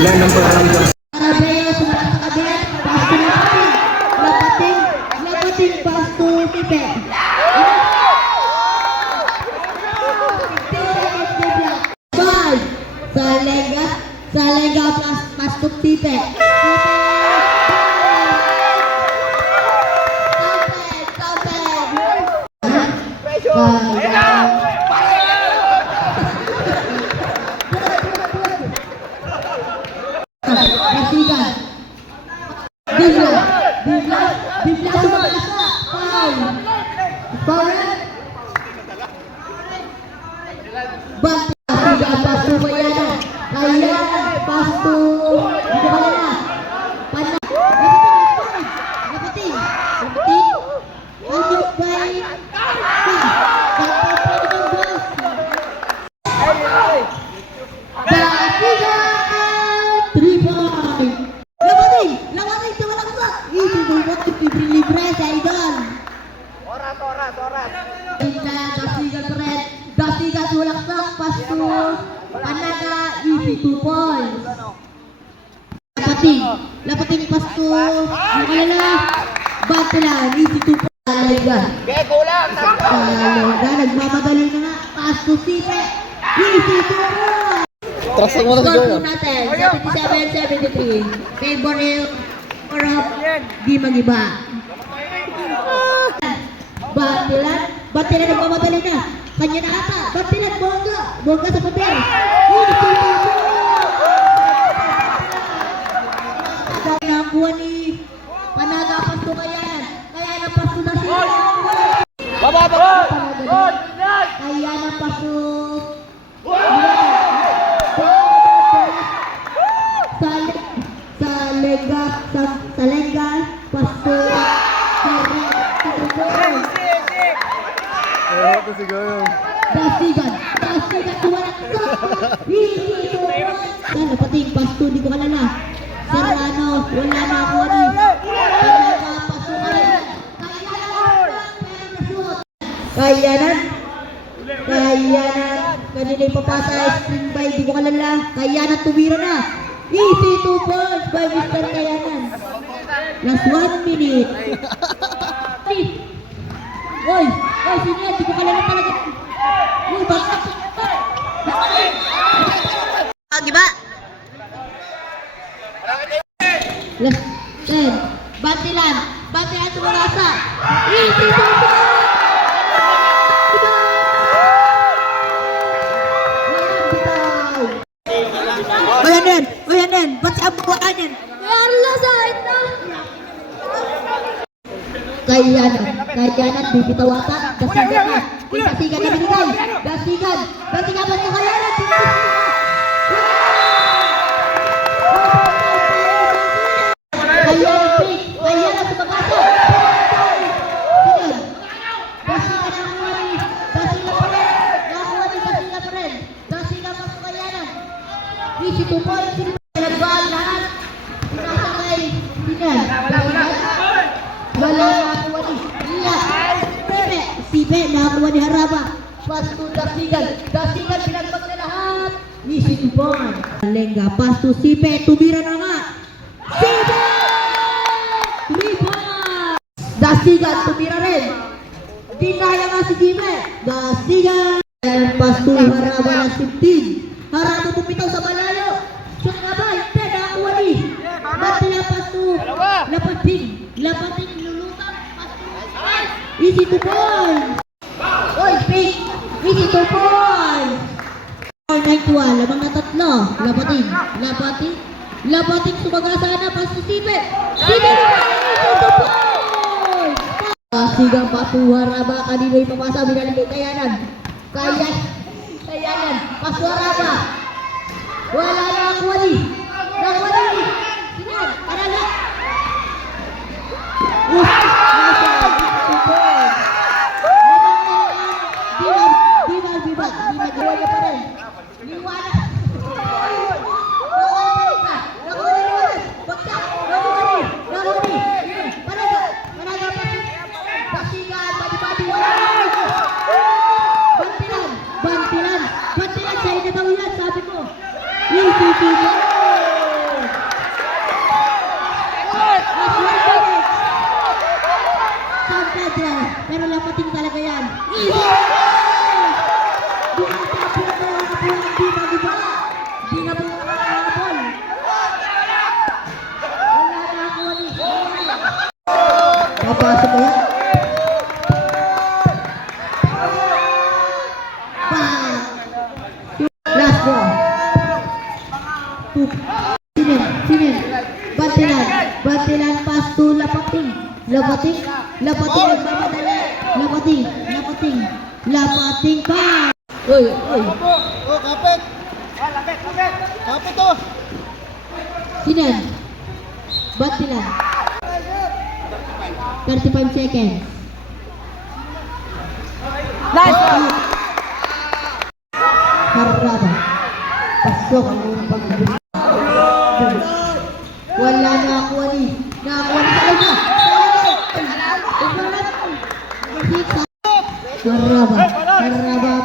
Ilan ng barangay? Arabeo sumunod sa kabit. Pasto Lapating. Lapating pasto Tipe. 5. Salega plus pasto Tipe. Bibla sumasa. Foul. Bantila pasto Bayana. Kayanan pasto. Dito ka na. Panag. Lapating. Ayok bay. Libre sa idol. Oras. Dasigan sulaksak pasto. Panaga easy 2 points. Lapating pasto. Nakalala. Bantila easy 2 points. Salega. Nagmamadali na nga. Pasto Tipe. Easy 2 points. Trasag mo na sa Score po natin 77-73. Favorite Orap di magiba. Bantilan nagmamadali na. Kanya na ata. Bantilan bongga sa pader. Nakuha ni Panaga pasto Kayanan. Kayanan pasto na sila. Kayanan pasto. Salega pasto. Dasigan Lapating pasto di ko kalala. Serrano wala na ako ni. Panaga pasto Kayanan kanina ipapasa spring by di ko kalala. Kayanan tumira na. Easy 2 points by Mr. Kayanan. Last 1 minute. Oy, sino yan? Di ko kalala talaga. Uy, bakit? Diba? Last 10. Bantilan sumulasa. Easy 2 points. Bayanin. Ba't siya bukaan yan? Kaya sa ito. Kayanan, bibitawata. Dasigan na. Dasigan na binigay. Dasigan ba ito Kayanan? Kayanan sumagasa. Dasigan nakuha ni. Dasigan pa rin. Dasigan pa sa Kayanan. Easy 2 points. Nagbahal lahat. Pinasakay. Pinan. Wala nakakuha ni. Tipe nakakuha ni Haraba. Pasto Dasigan pinagbag na lahat. Easy 2 points. Lenga pasto Tipe. Tumira na nga. Tipe! 3 points. Dasigan tumira rin. Dinaya nga si Tipe. Dasigan. Pasto Haraba ng 15. Haraba pumitaw sa malayo. Shoot na ba? Hindi, nakakuha ni. Bantila pasto. Lapating lulutang pasto. Easy 2 points. Oy, speak. Easy 2 points. 9-1, lamang na 3. Lapating sumagasa na pasto Tipe. Easy 2 points. Sigang pasto Haraba. Kanino ipapasa binaligay Kayanan. Kayanan. Pasto Haraba. Wala na ako ni. Sinan, Arala. Gawa pa rin. Liwanag. Bagsak. Panaga pa. Dasigan. Badi-badi. Bantilan. Sa inatawilan, sabi ko. Easy 2 points. Kadra. Pero lapating talaga yan. Easy! Di ang tapos na nakapon ang di ba? Di na po nakakapon. Wala na ako ulit. Papasok ko yan. Last ball. Sinin. Bantilan pass to Lapating. Lapating nagmamadali. Lapating pa. Oy. Oh, kapit. Kapit to. Sinin. Bantilan. 35 seconds. Nice! Harada. Pasok ang unang pag-ibig. Wala na ako ni. Nakakuha ni sa kanya. Haraba.